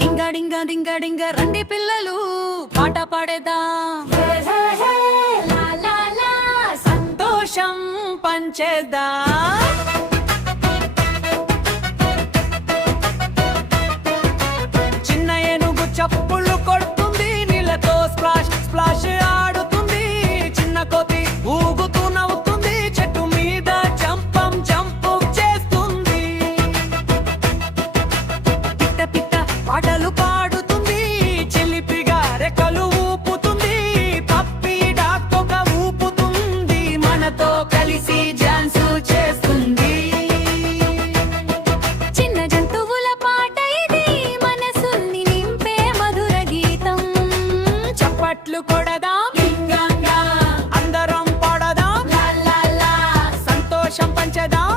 డింగా డింగా డింగా డింగా రండి పిల్లలు పాట పాడేద్దాం, సంతోషం పంచేద్దాం. చిన్న ఏనుగు చప్పులు కొడుతుంది, నీళ్ళతో స్ప్లాష్ స్ప్లాష్ ఆడుతుంది. చిన్న కోతి ఊగుతూ నవ్వుతుంది, చెట్టు మీద జంపం జంపు చేస్తుంది. పిట్ట పిట్ట పాటలు పాడుతుంది, చిలిపిగా రెక్కలు ఊపుతుంది. పప్పి డాక్కొక ఊపుతుంది, మనతో కలిసి డాన్స్ చేస్తుంది. చిన్న జంతువుల పాట ఇది, మనసుల్ని నింపే మధుర గీతం. చప్పట్లు కొడదాం, అందరం పాడదాం, సంతోషం పంచదాం.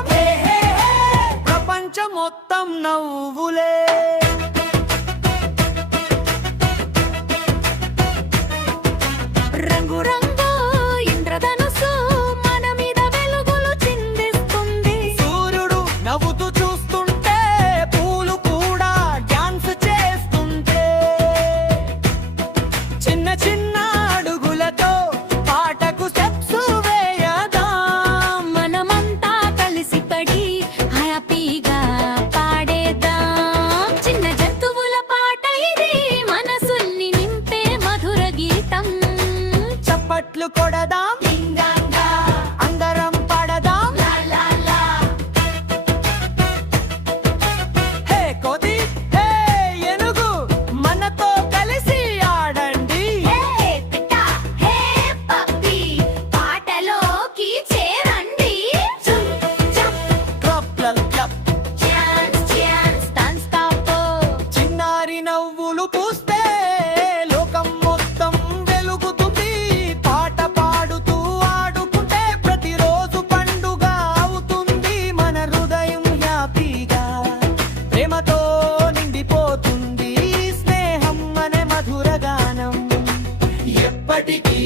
ప్రపంచం మొత్తం నవ్వులే. రంగు రంగు ఇంద్రధనుసు మన మీద వెలుగులు చిందిస్తుంది. సూర్యుడు నవ్వుతూ చూస్తుంటే, పూలు కూడా డాన్స్ చేస్తుంటే. చిన్న చిన్న అడుగులతో పాటకు స్టెప్స్ వేయదాం. మనమంతా కలిసి పడి హ్యాపీగా పాడేద్దాం. చిన్న జంతువుల పాట ఇది, మనసుల్ని నింపే మధుర గీతం. చప్పట్లు కొడదాం, అందరం పాడదాం. హే కోతి, హే ఏనుగు, మనతో కలిసి ఆడండి. పాటలోకి చేరండి. క్లప్ క్లప్ క్లప్. డాన్స్ తాపో చిన్నారి నవ్వులు పూస్తే లోకం మొత్తం వెలుగుతుంది. పాట పాడుతూ ఆడుకుంటే ప్రతిరోజు పండుగ అవుతుంది. మన హృదయం హ్యాపీగా ప్రేమతో నిండిపోతుంది. స్నేహం అనే మధుర గానం ఎప్పటికీ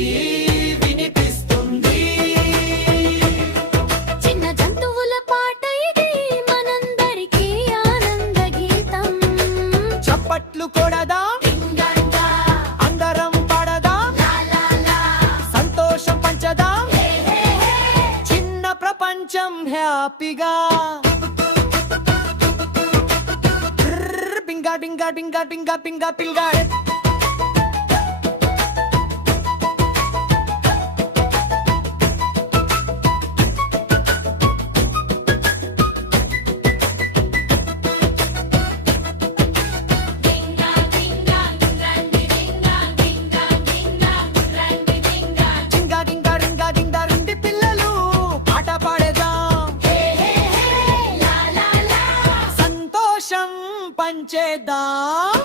వినిపిస్తుంది. చిన్న జంతువుల పాట ఇది, మనందరికీ ఆనంద గీతం. చప్పట్లు కొడదాం, అందరం పాడదాం, సంతోషం పంచదాం. చిన్న ప్రపంచం హ్యాపీగా. పింగా డింగా డింగా డింగా పింగా పింగా. డింగా డింగా డింగా డింగా రండి పిల్లలు పాట పాడేద్దాం. సంతోషం పంచేద్దాం.